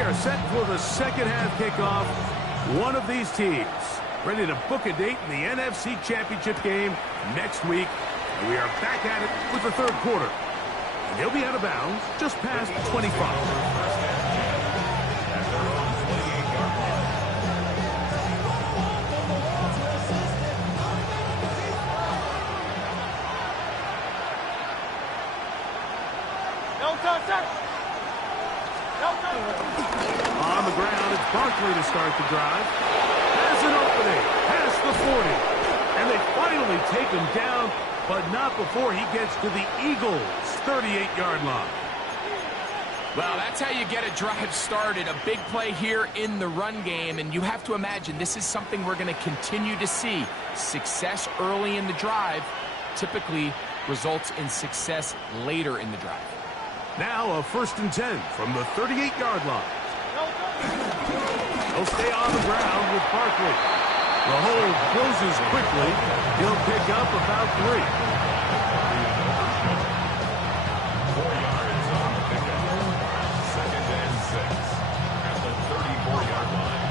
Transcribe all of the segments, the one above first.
are set for the second half kickoff. One of these teams ready to book a date in the NFC Championship game next week. And we are back at it with the third quarter. And they'll be out of bounds just past 25. On the ground, it's Barkley to start the drive. Has an opening, past the 40. And they finally take him down, but not before he gets to the Eagles' 38-yard line. Well, that's how you get a drive started. A big play here in the run game, and you have to imagine this is something we're going to continue to see. Success early in the drive typically results in success later in the drive. Now a 1st and 10 from the 38-yard line. He'll stay on the ground with Barkley. The hold closes quickly. He'll pick up about 3. 4 yards on the pickup. 2nd and 6 at the 34-yard line.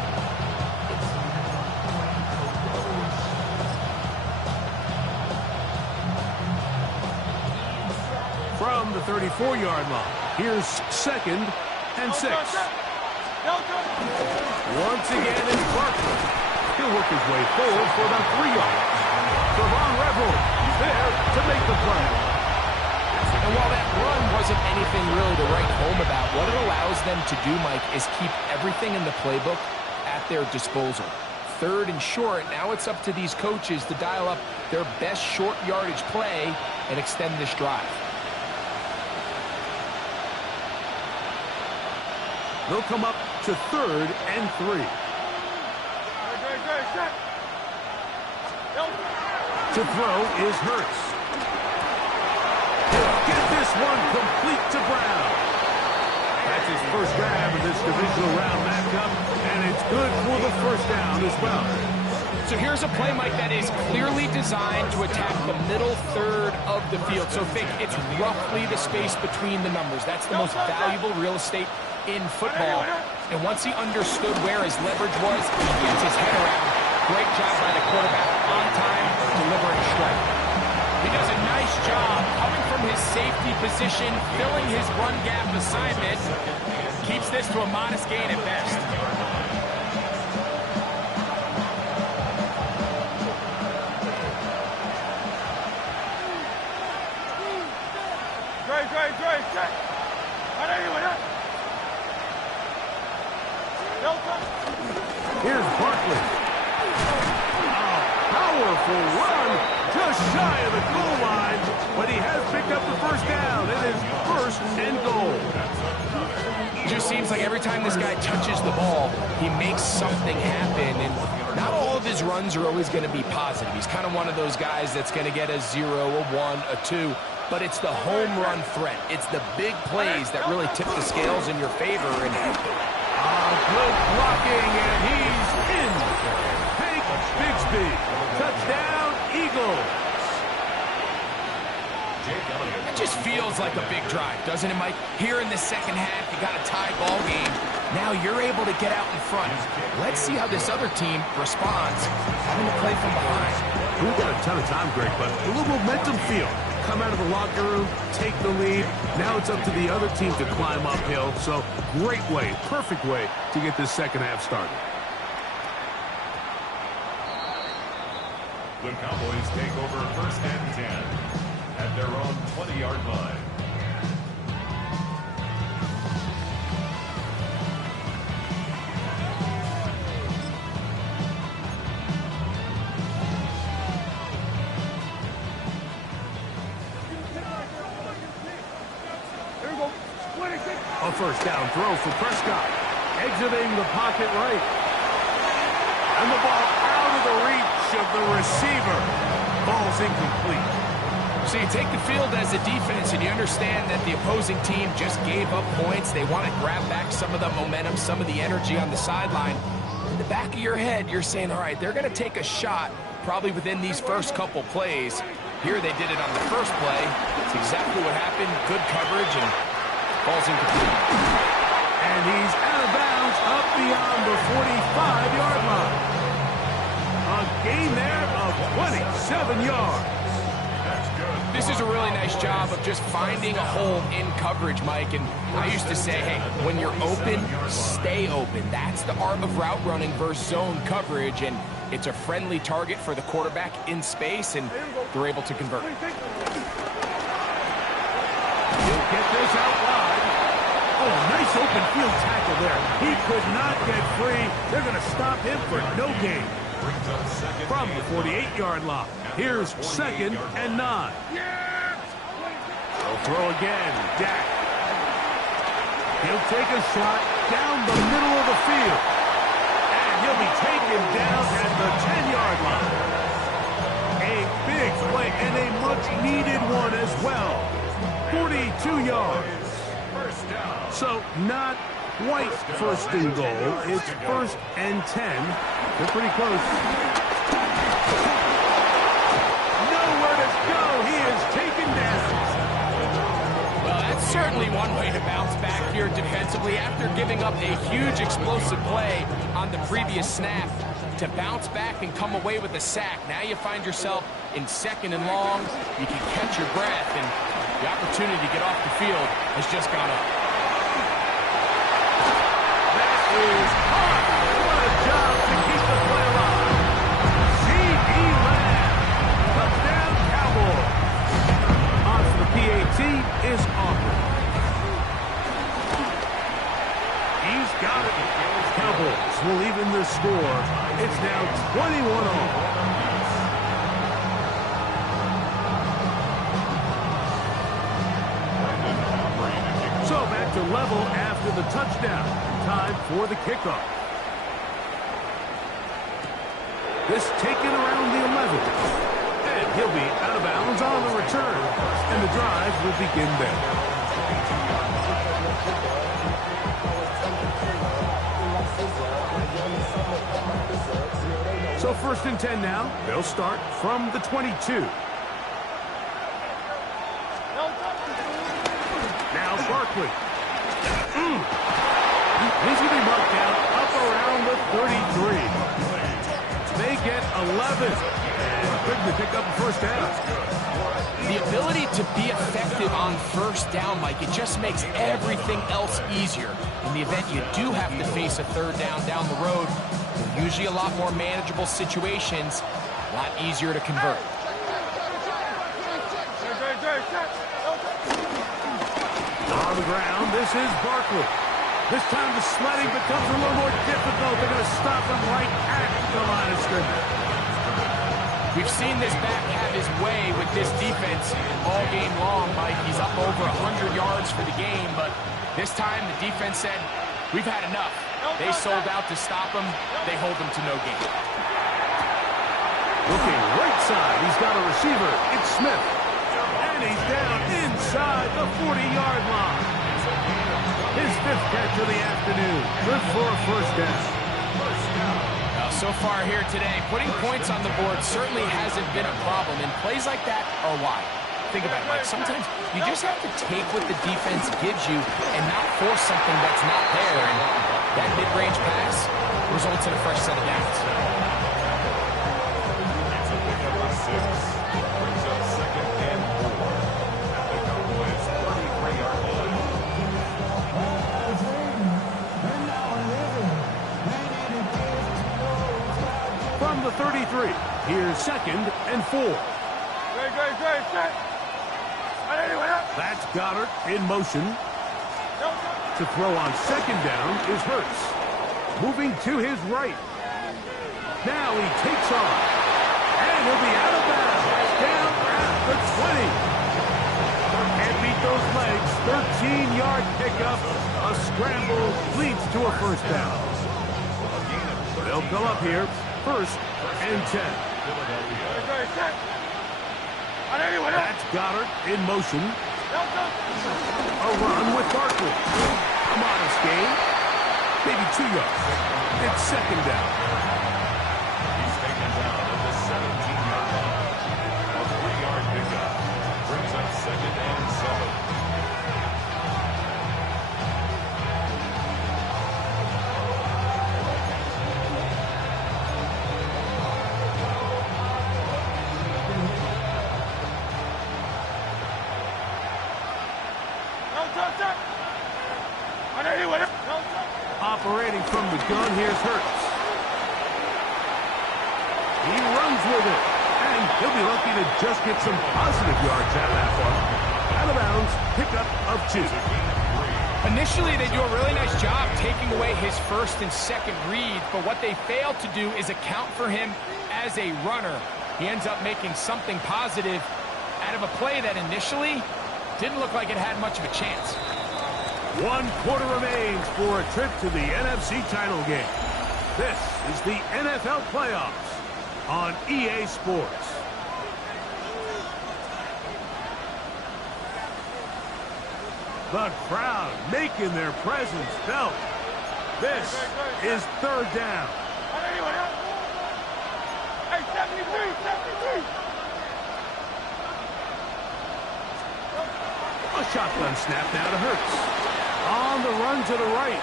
From the 34-yard line, here's 2nd and 6. Once again, it's Barkley. He'll work his way forward for about 3 yards. Trevon Revel there to make the play. And while that run wasn't anything really to write home about, what it allows them to do, Mike, is keep everything in the playbook at their disposal. 3rd and short, now it's up to these coaches to dial up their best short yardage play and extend this drive. They'll come up to 3rd and 3. To throw is Hurts. He'll get this one complete to Brown. That's his first grab of this divisional round matchup, and it's good for the 1st down as well. So here's a play, Mike, that is clearly designed to attack the middle 3rd of the field. So think it's roughly the space between the numbers. That's the most valuable real estate in football. And once he understood where his leverage was, he gets his head around. Great job by the quarterback on time, delivering a strike. He does a nice job coming from his safety position, filling his run gap assignment. Keeps this to a modest gain at best. Here's Barkley. A powerful run just shy of the goal line, but he has picked up the 1st down. It is 1st and goal. It just seems like every time this guy touches the ball, he makes something happen. And not all of his runs are always going to be positive. He's kind of one of those guys that's going to get a 0, a 1, a 2. But it's the home run threat. It's the big plays that really tip the scales in your favor. And good blocking, and he's in. Hank Bigsby. Touchdown, Eagles. It just feels like a big drive, doesn't it, Mike? Here in the second half, you got a tie ball game. Now you're able to get out in front. Let's see how this other team responds having to play from behind. We've got a ton of time, Greg, but a little momentum feel. Come out of the locker room, take the lead. Now it's up to the other team to climb uphill. So great way, perfect way to get this second half started. The Cowboys take over 1st and 10 at their own 20-yard line. A 1st down throw for Prescott. Exiting the pocket right. And the ball out of the reach of the receiver. Ball's incomplete. So you take the field as a defense and you understand that the opposing team just gave up points. They want to grab back some of the momentum, some of the energy on the sideline. In the back of your head, you're saying, all right, they're going to take a shot probably within these first couple plays. Here they did it on the first play. It's exactly what happened. Good coverage and ball's incomplete. And he's out of bounds. 45-yard line. A gain there of 27 yards. This is a really nice job of just finding a hole in coverage, Mike. And I used to say, hey, when you're open, stay open. That's the art of route running versus zone coverage. And it's a friendly target for the quarterback in space, and they're able to convert. He'll get this out wide. Oh, nice open field tackle there. He could not get free. They're going to stop him for no gain. From the 48-yard line, here's 2nd and 9. They'll throw again. Dak. He'll take a shot down the middle of the field. And he'll be taken down at the 10-yard line. A big play and a much-needed one as well. 42 yards. So not quite 1st and goal. It's 1st and 10. They're pretty close. Nowhere to go. He is taken down. Well, that's certainly one way to bounce back here defensively after giving up a huge explosive play on the previous snap. To bounce back and come away with a sack. Now you find yourself in 2nd and long. You can catch your breath, and the opportunity to get off the field has just gone up. Is hot. What a job to keep the play alive. C.D. Lamb. Touchdown, Cowboys. On for the PAT is Aubrey. He's got it. Cowboys will even the score. It's now 21-all. So back to level after the touchdown. Time for the kickoff. This taken around the 11. And he'll be out of bounds on the return. And the drive will begin there. So 1st and 10 now. They'll start from the 22. Now Barkley. He's going to be marked down up around the 33. They get 11. And quickly pick up the 1st down. The ability to be effective on 1st down, Mike, it just makes everything else easier. In the event you do have to face a 3rd down the road, they're usually a lot more manageable situations, a lot easier to convert. On the ground, this is Barkley. This time the sledding becomes a little more difficult. They're going to stop him right at the line of scrimmage. We've seen this back have his way with this defense all game long, Mike. He's up over 100 yards for the game, but this time the defense said, we've had enough. They sold out to stop him. They hold him to no gain. Looking right side, he's got a receiver. It's Smith. And he's down inside the 40-yard line. His 5th catch of the afternoon. Good for a 1st down. So far here today, putting points on the board certainly hasn't been a problem, and plays like that are why. Think about it, Mike. Sometimes you just have to take what the defense gives you and not force something that's not there, and that mid-range pass results in a fresh set of downs. It's a pick up of 6. Brings up 2nd and 4. At the Cowboys' 33-yard line. From the 33, here's 2nd and 4. That's Goddard in motion. To throw on 2nd down is Hurts. Moving to his right. Now he takes off. And he'll be out of bounds. Down at the 20. Can't beat those legs. 13-yard pickup. A scramble leads to a 1st down. They'll go up here. 1st and 10. That's Goddard in motion. A run with Barkley. A modest gain. Maybe 2 yards. It's 2nd down. He's taken down at the 17-yard line. A 3-yard pickup. Brings up 2nd and 7. Operating from the gun, here's Hurts. He runs with it, and he'll be lucky to just get some positive yards out of that one. Out of bounds, pickup of 2. Initially, they do a really nice job taking away his first and second read, but what they fail to do is account for him as a runner. He ends up making something positive out of a play that initially didn't look like it had much of a chance. 1 quarter remains for a trip to the NFC title game. This is the NFL playoffs on EA Sports. The crowd making their presence felt. This is 3rd down. Hey, 73. A shotgun snap now to Hurts. On the run to the right.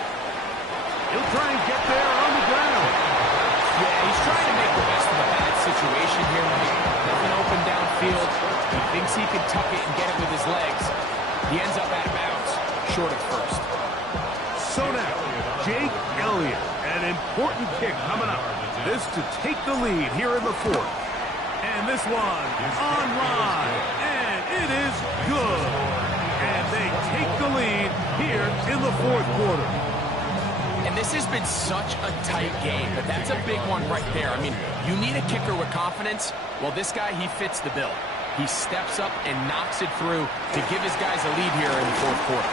He'll try and get there on the ground. Yeah, he's trying to make the best of a bad situation here, Mike. Nothing open downfield. He thinks he can tuck it and get it with his legs. He ends up out of bounds, short of first. So now, Jake Elliott, an important kick coming up. This to take the lead here in the 4th. And this one online. And it is good. And they take the lead here in the 4th quarter. And this has been such a tight game, but that's a big one right there. I mean, you need a kicker with confidence. Well, this guy, he fits the bill. He steps up and knocks it through to give his guys a lead here in the 4th quarter.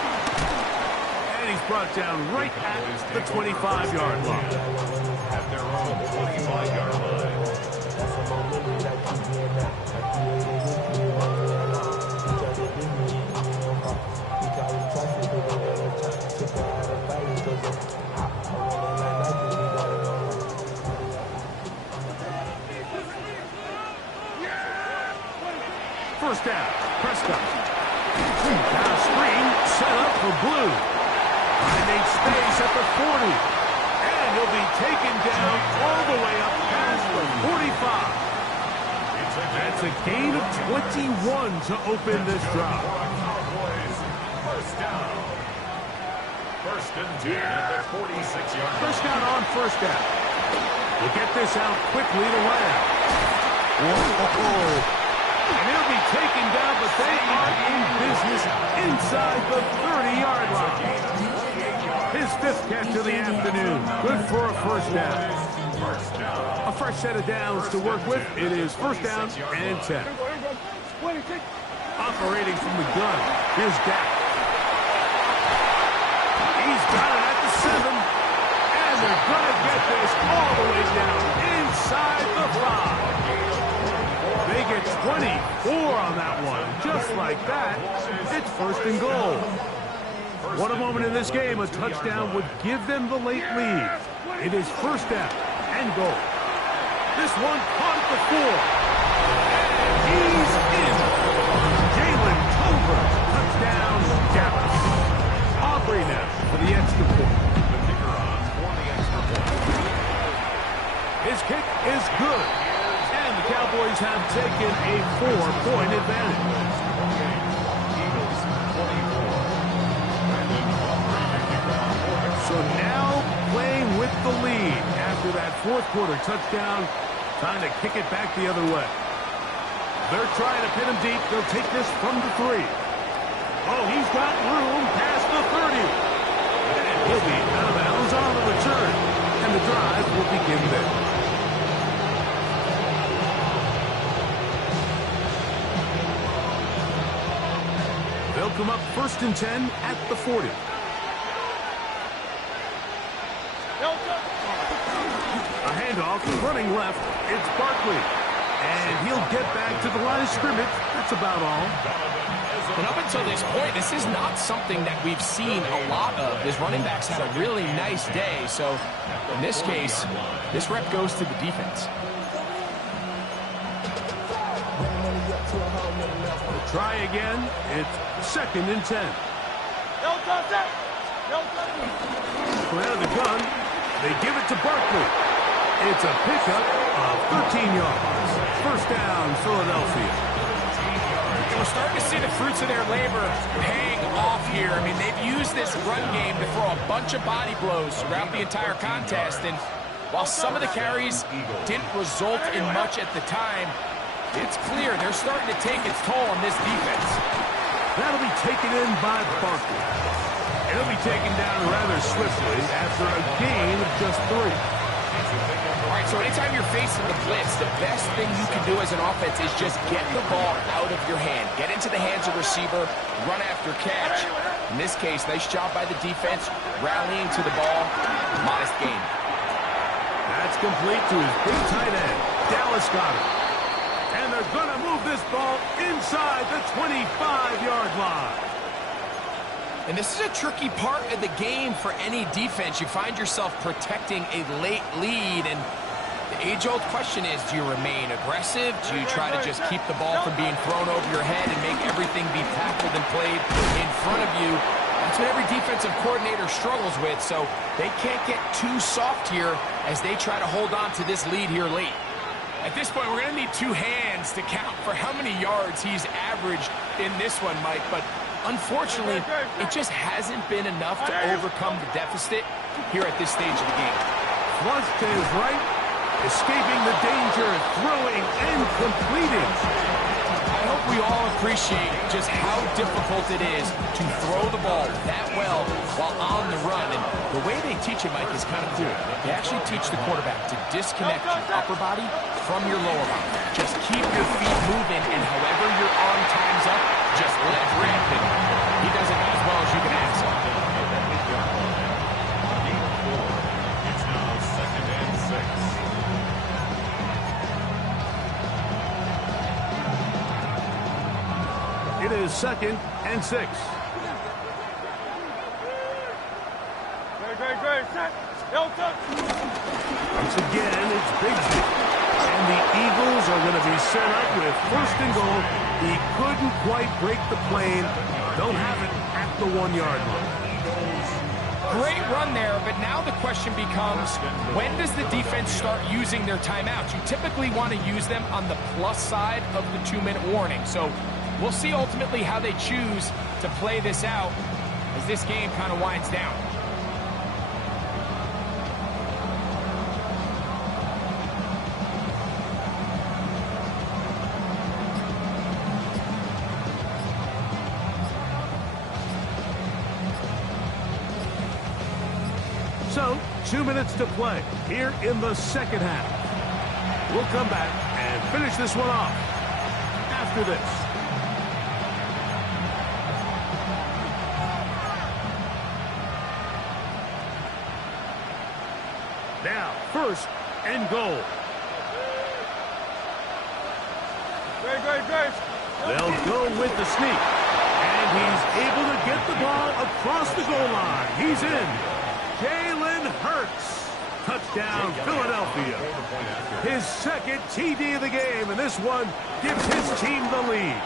And he's brought down right at the 25-yard line. At their own 25-yard line. First down, Prescott. Now screen set up for Blue. Finding space at the 40. And he'll be taken down all the way up past the 45. That's a gain of 21 to open this drive. First down. 1st and 10 at the 46-yard line. First down on 1st down. We'll get this out quickly to Lamb. Whoa. And he'll be taken down, but they are in business inside the 30-yard line. His 5th catch of the afternoon. Good for a first down. A fresh set of downs to work with. It is 1st down and 10. Operating from the gun. Here's Dak. He's got it at the 7. And they're going to get this all the way down inside the 5. They get 24 on that one. Just like that, it's 1st and goal. What a moment in this game. A touchdown would give them the late lead. It is 1st down and goal. This one caught at the 4. And he's in. Jalen Tolbert. Touchdown, Dallas. Aubrey now for the extra point. The kicker on for the extra point. His kick is good. And the Cowboys have taken a 4-point advantage. So now playing with the lead after that 4th quarter touchdown. Time to kick it back the other way. They're trying to pin him deep. They'll take this from the 3. Oh, he's got room past the 30. And he'll be out of bounds on the return. And the drive will begin there. They'll come up 1st and 10 at the 40. A handoff, running left, it's Barkley. And he'll get back to the line of scrimmage. That's about all. And up until this point, this is not something that we've seen a lot of. His running backs had a really nice day. So in this case, this rep goes to the defense. Try again. It's 2nd and 10. Out of the gun. They give it to Barkley. It's a pickup of 13 yards. 1st down, Philadelphia. And we're starting to see the fruits of their labor paying off here. I mean, they've used this run game to throw a bunch of body blows throughout the entire contest. And while some of the carries didn't result in much at the time, it's clear they're starting to take its toll on this defense. That'll be taken in by Barkley. He'll be taken down rather swiftly after a gain of just 3. All right, so anytime you're facing the blitz, the best thing you can do as an offense is just get the ball out of your hand. Get into the hands of receiver, run after catch. In this case, nice job by the defense, rallying to the ball, modest gain. That's complete to his big tight end, Dallas Goedert. And they're going to move this ball inside the 25-yard line. And this is a tricky part of the game for any defense. You find yourself protecting a late lead, and the age-old question is, do you remain aggressive? Do you try to just keep the ball from being thrown over your head and make everything be tackled and played in front of you? That's what every defensive coordinator struggles with, so they can't get too soft here as they try to hold on to this lead here late. At this point, we're going to need 2 hands to count for how many yards he's averaged in this one, Mike, but unfortunately, it just hasn't been enough to overcome the deficit here at this stage of the game. Flush to his right, escaping the danger, throwing and completing. I hope we all appreciate just how difficult it is to throw the ball that well while on the run. And the way they teach it, Mike, is kind of cool. They actually teach the quarterback to disconnect your upper body from your lower body. Just keep your feet moving, and however your arm times up, just let rip. And he does it as well as you can ask. It's now 2nd and 6. It is 2nd and 6. Great. Set. Once again, it's Bigsby. And the Eagles are going to be set up with 1st and goal. He couldn't quite break the plane. Don't have it at the 1-yard line. Great run there, but now the question becomes, when does the defense start using their timeouts? You typically want to use them on the plus side of the 2-minute warning. So we'll see ultimately how they choose to play this out as this game kind of winds down. So, 2 minutes to play here in the 2nd half. We'll come back and finish this one off after this. Now, 1st and goal. Great. They'll go with the sneak. And he's able to get the ball across the goal line. He's in. Jalen Hurts. Touchdown, Philadelphia. His 2nd TD of the game, and this one gives his team the lead.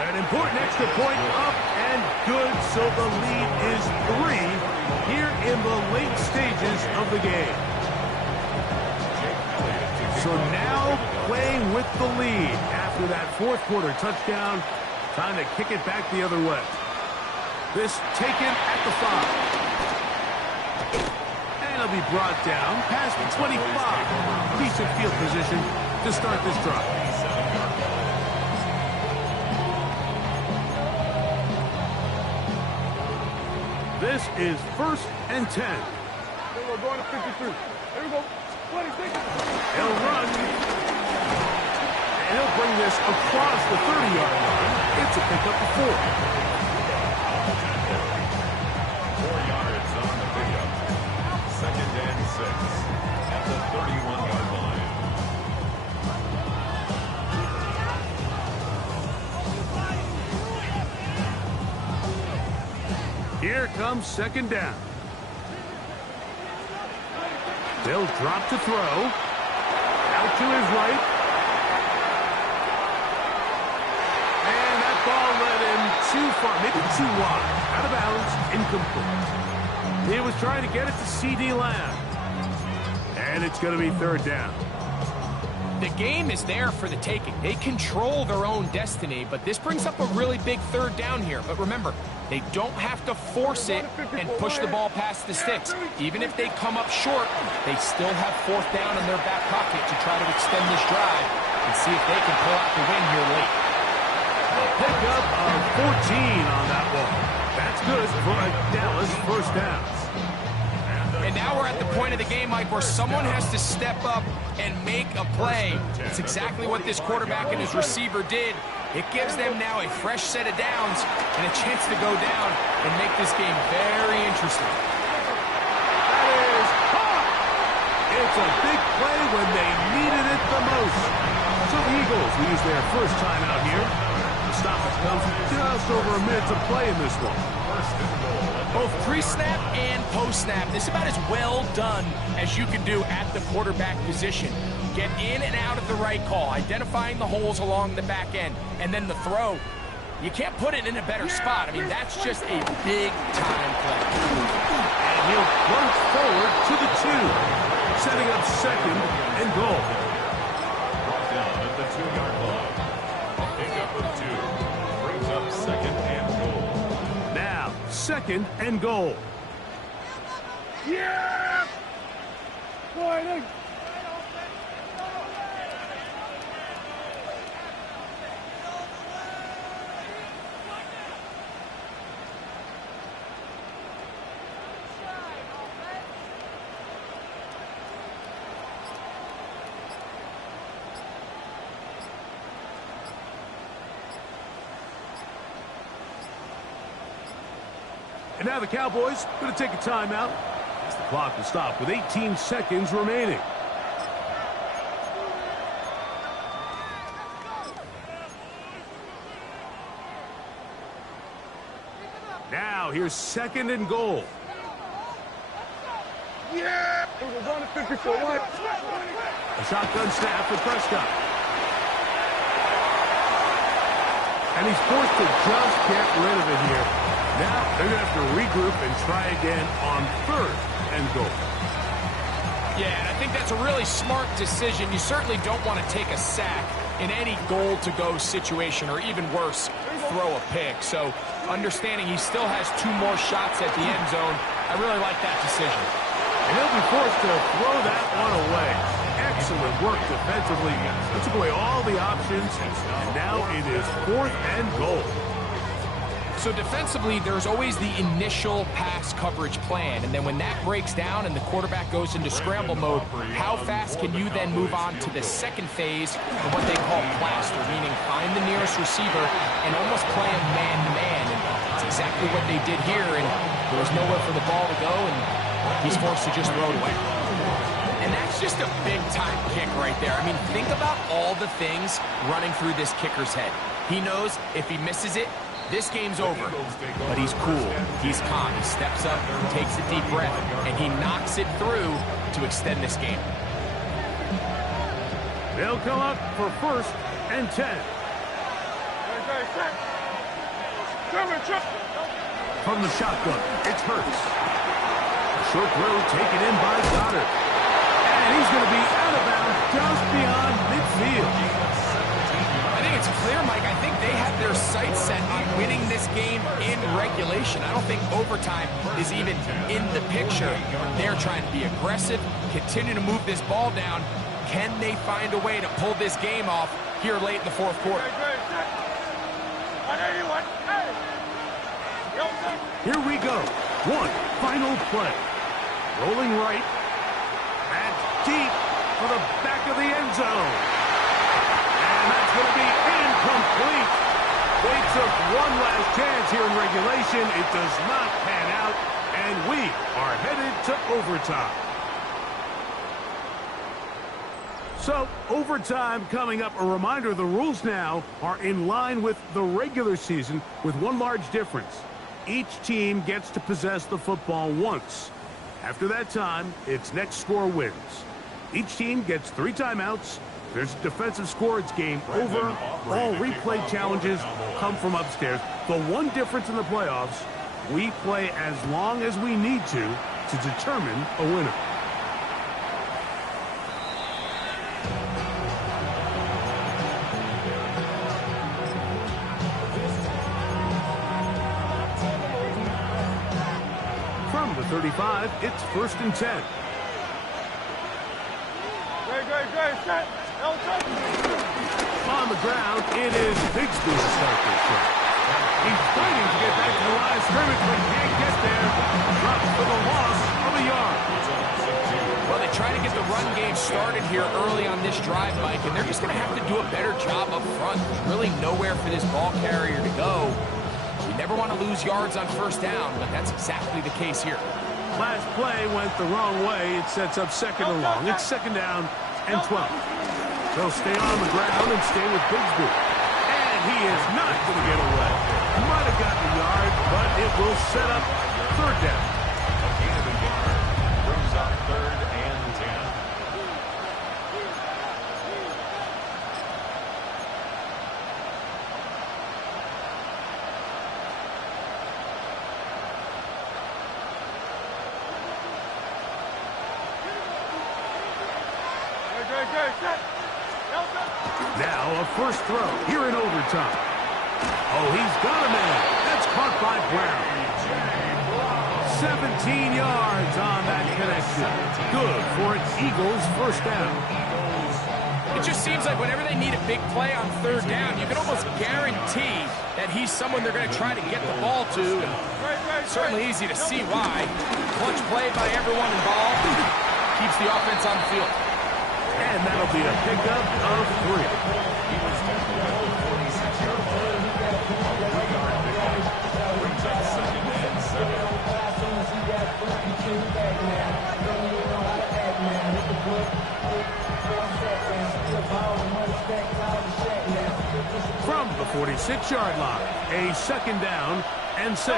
An important extra point up and good, so the lead is 3 here in the late stages of the game. So now playing with the lead after that 4th quarter touchdown. Time to kick it back the other way. This taken at the 5. And it'll be brought down past the 25. Decent field position to start this drive. This is 1st and 10. We're going to 53. Here we go. 26. He'll run. And he'll bring this across the 30-yard line. It's a pickup of 4. 4 yards on the pickup. 2nd and 6 at the 31-yard line. Here comes 2nd down. They'll drop to throw. Out to his right. And that ball led him too far, maybe too wide. Out of bounds, incomplete. He was trying to get it to C.D. Lamb. And it's going to be 3rd down. The game is there for the taking. They control their own destiny, but this brings up a really big third down here. But remember, they don't have to force it and push the ball past the sticks. Even if they come up short, they still have fourth down in their back pocket to try to extend this drive and see if they can pull out the win here late. A pickup of 14 on that one. That's good for a Dallas first down. And now we're at the point of the game, Mike, where someone has to step up and make a play. It's exactly what this quarterback and his receiver did. It gives them now a fresh set of downs and a chance to go down and make this game very interesting. That is caught. It's a big play when they needed it the most. So the Eagles use their first time out here. The stoppage comes with just over a minute to play in this one. Both pre-snap and post-snap, this is about as well done as you can do at the quarterback position. Get in and out of the right call, identifying the holes along the back end, and then the throw. You can't put it in a better spot. I mean, that's just a big-time play. And he'll plunge forward to the 2, setting up second and goal. Brought down at the 2-yard line. A pickup of 2 brings up second and goal. Now, second and goal. Yeah! Boy, And now the Cowboys going to take a timeout as the clock will stop with 18 seconds remaining. Now here's second and goal. yeah! It was on the 54. What? A shotgun snap for Prescott. And he's forced to just get rid of it here. Now they're going to have to regroup and try again on third and goal. Yeah, and I think that's a really smart decision. You certainly don't want to take a sack in any goal-to-go situation, or even worse, throw a pick. So understanding he still has 2 more shots at the end zone, I really like that decision. And he'll be forced to throw that one away. Excellent work defensively. He took away all the options, and now it is fourth and goal. So defensively, there's always the initial pass coverage plan, and then when that breaks down and the quarterback goes into scramble mode, how fast can you then move on to the second phase of what they call plaster, meaning find the nearest receiver and almost play him man-to-man, and it's exactly what they did here, and there was nowhere for the ball to go, and he's forced to just throw it away. And that's just a big-time kick right there. I mean, think about all the things running through this kicker's head. He knows if he misses it, this game's over, but he's cool, he's calm, he steps up, takes a deep breath, and he knocks it through to extend this game. They'll come up for first and 10. From the shotgun, it's Hurts. A short throw taken in by Goddard. And he's going to be out of bounds just beyond midfield. I think it's clear, Mike. I think they have their sights set on winning this game in regulation. I don't think overtime is even in the picture. They're trying to be aggressive, continue to move this ball down. Can they find a way to pull this game off here late in the fourth quarter? Here we go. One final play. Rolling right. And deep for the back of the end zone. And that's going to be incomplete. They took one last chance here in regulation. It does not pan out, and we are headed to overtime. So, overtime coming up. A reminder, the rules now are in line with the regular season with one large difference. Each team gets to possess the football once. After that time, its next score wins. Each team gets 3 timeouts. There's a defensive score. It's game over. All replay challenges come from upstairs. The one difference in the playoffs, we play as long as we need to determine a winner. the 35, it's 1st and 10. Great, set. On the ground, it is Bigsby to start this drive. He's fighting to get back to the line of scrimmage, but can't get there. Drops for the loss of a yard. Well, they try to get the run game started here early on this drive, Mike, and they're just going to have to do a better job up front. There's really nowhere for this ball carrier to go. You never want to lose yards on 1st down, but that's exactly the case here. Last play went the wrong way. It sets up 2nd and long. It's 2nd down and 12. They'll stay on the ground and stay with Bigsby. And he is not going to get away. He might have gotten a yard, but it will set up 3rd down. A gain of a yard brings up 3rd and 10. Great, set. Now a first throw here in overtime. Oh, he's got a man. That's caught by Brown. 17 yards on that connection. Good for an Eagles 1st down. It just seems like whenever they need a big play on 3rd down, you can almost guarantee that he's someone they're going to try to get the ball to. It's certainly easy to see why. Clutch play by everyone involved. Keeps the offense on the field. And that'll be a pickup of 3. He was tackled at the 46-yard line. A 3-yard pickup brings up 2nd and 7. From the 46-yard line, a 2nd down and 6.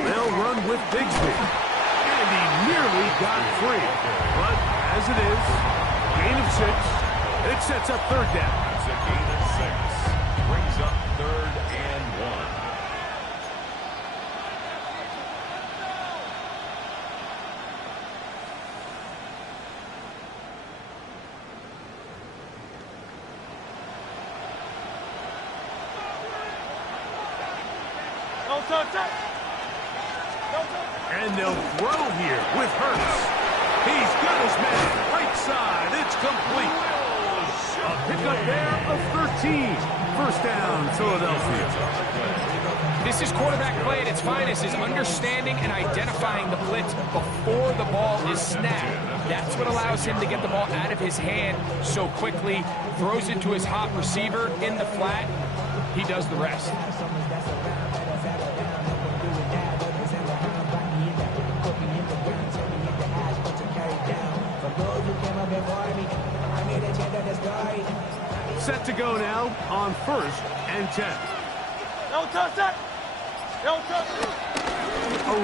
They'll run with Bigsby. And he nearly got free. But as it is, gain of 6. It sets up 3rd down. That's a gain of 6. Brings up 3rd and 1. And they'll throw here with Hurts. He's got his man. Right side. It's complete. A pickup there of 13. 1st down, Philadelphia. This is quarterback play at its finest, is understanding and identifying the blitz before the ball is snapped. That's what allows him to get the ball out of his hand so quickly, throws it to his hot receiver in the flat. He does the rest. Set to go now on 1st and 10. A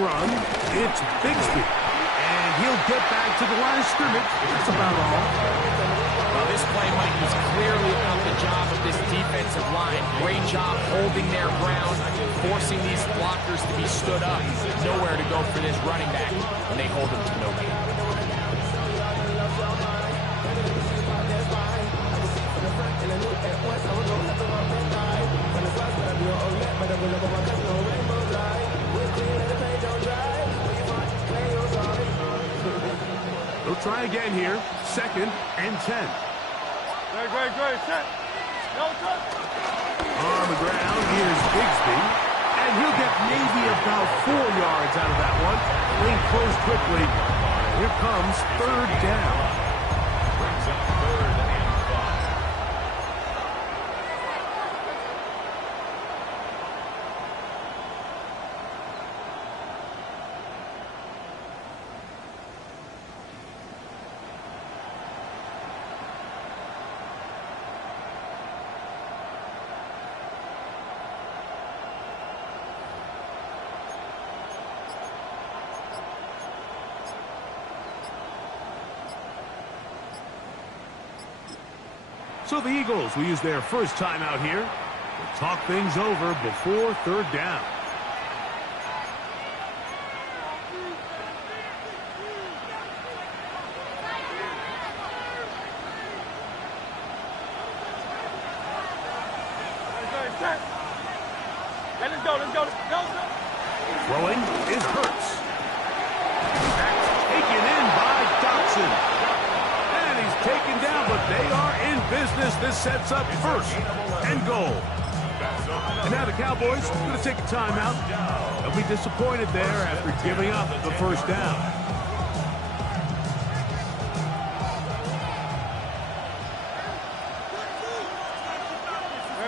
run. It's Bigsby. And he'll get back to the line of scrimmage. That's about all. Well, this play, Mike, was clearly about the job of this defensive line. Great job holding their ground, forcing these blockers to be stood up. Nowhere to go for this running back, and they hold him to no gain. They'll try again here. 2nd and 10. Great, set. On the ground, here's Bigsby. And he'll get maybe about 4 yards out of that one. Lane closed quickly. Here comes 3rd down. Brings up 3rd and 5. So the Eagles will use their first time out here to talk things over before 3rd down. Let's go. Throwing is Hurts. Taken in by Dotson. And he's taken down, but they are in business. This sets up first and goal. And now the Cowboys are going to take a timeout. They'll be disappointed there after giving up the first down.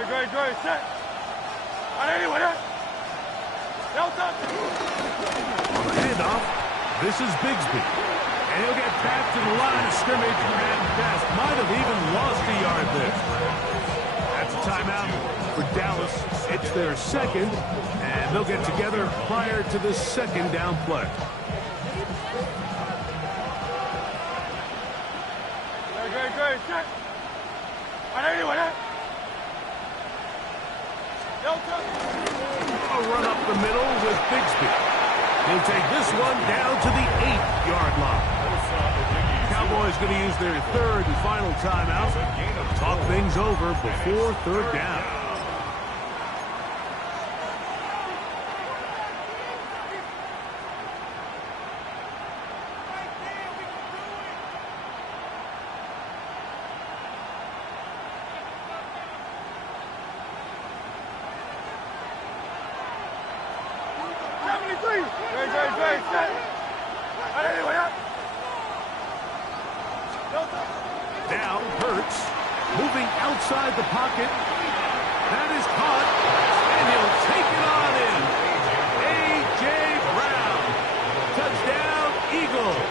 Great, set. Anyway, On the handoff, this is Bigsby. And he'll get back to the line of scrimmage at best. Might have even lost a yard there. That's a timeout for Dallas. It's their second, and they'll get together prior to the second down play. Great, set. Anyway, A run up the middle with Bigsby. He'll take this one down to the 8-yard line. Cowboys going to use their third and final timeout. Talk things over before third down. Great, set. Anyway, Now Hurts moving outside the pocket. That is caught, and he'll take it on in. A.J. Brown. Touchdown, Eagles.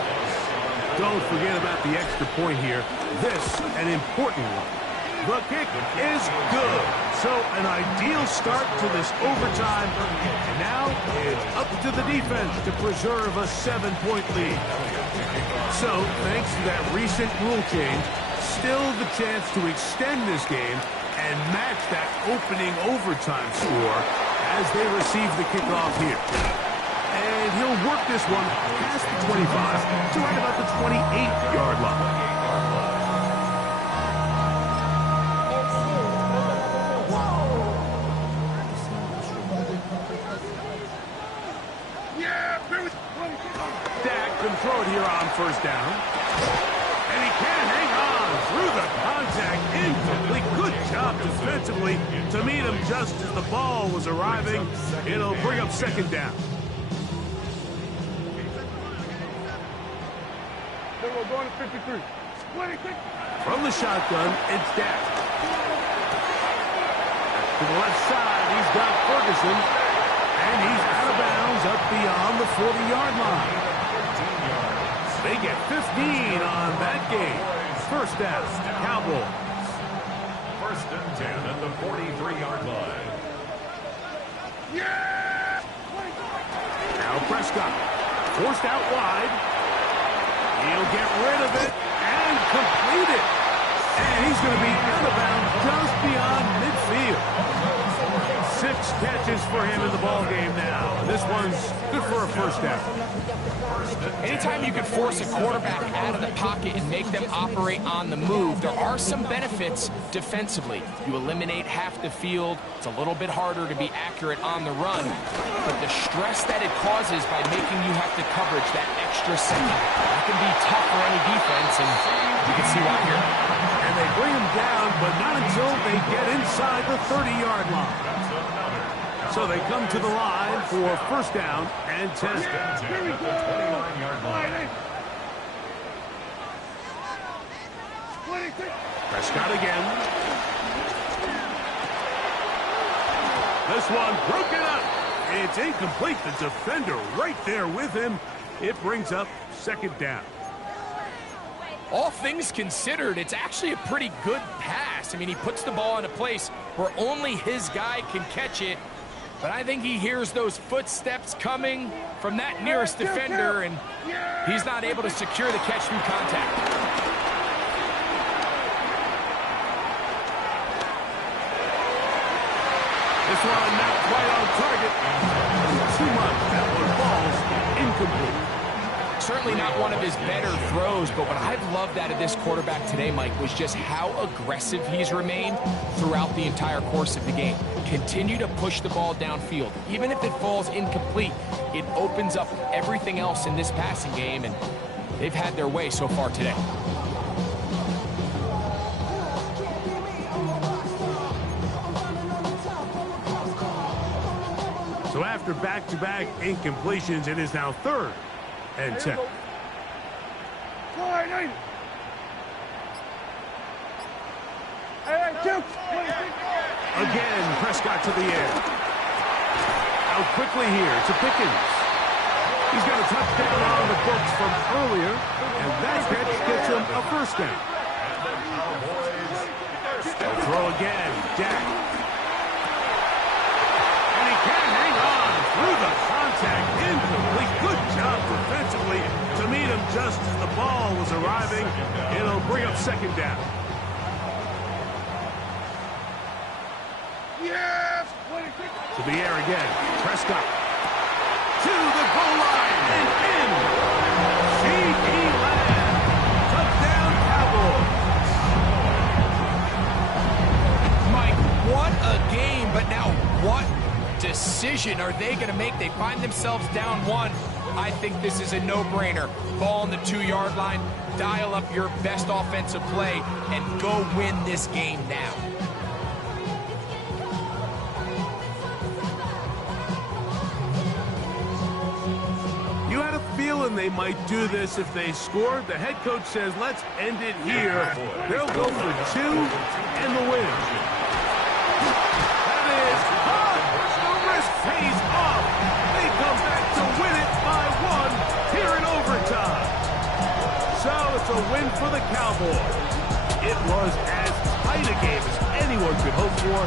Don't forget about the extra point here. This, an important one. The kick is good. So an ideal start to this overtime. And now it's up to the defense to preserve a 7-point lead. So thanks to that recent rule change, still the chance to extend this game and match that opening overtime score as they receive the kickoff here. And he'll work this one past the 25 to right about the 28-yard line. Dak can throw it here on first down. And he can hang on through the contact. Incomplete. Good job defensively to meet him just as the ball was arriving. It'll bring up second down. We're going to 53. From the shotgun, it's Dak. To the left side, he's got Ferguson. And he's out of bounds up beyond the 40-yard line. They get 15 on that game. First down, Cowboys. First and 10 at the 43-yard line. Yeah! Now Prescott, forced out wide. He'll get rid of it and complete it. And he's going to be out of bounds just beyond midfield. 6 catches for him in the ballgame now. This one's good for a first down. Anytime you can force a quarterback out of the pocket and make them operate on the move, there are some benefits defensively. You eliminate half the field. It's a little bit harder to be accurate on the run. But the stress that it causes by making you have to coverage that extra second, that can be tough for any defense, and you can see why here. And they bring him down, but not until they get inside the 30-yard line. So they come to the line for first down and 10. First and 10 at the 29-yard line. Prescott again. This one broken up. It's incomplete. The defender right there with him. It brings up second down. All things considered, it's actually a pretty good pass. I mean, he puts the ball in a place where only his guy can catch it. But I think he hears those footsteps coming from that nearest defender, and he's not able to secure the catch through contact. This one not quite on target. Too much. That one falls incomplete. certainly not one of his better throws, but what I've loved out of this quarterback today, Mike, was just how aggressive he's remained throughout the entire course of the game. Continue to push the ball downfield. Even if it falls incomplete, it opens up everything else in this passing game, and they've had their way so far today. So after back-to-back incompletions, it is now 3rd and 10. Again, Prescott to the air. Out quickly here to Pickens. He's got a touchdown on the books from earlier, and that catch gets him a first down. They'll throw again. Dak. Through the contact, incomplete. Good job defensively to meet him just as the ball was arriving. It'll bring up 2nd down. Yes! To the air again. Prescott. To the goal line and in. C.D. Lamb. Touchdown Cowboys. Mike, what a game, but now what decision are they going to make? They find themselves down 1. I think this is a no-brainer. Ball on the 2-yard line, dial up your best offensive play, and go win this game now. You had a feeling they might do this if they scored. The head coach says, let's end it here. They'll go for 2 and the win. That is hot. The risk pays off. They come back to win it by 1 here in overtime. So it's a win for the Cowboys. It was as tight a game as anyone could hope for.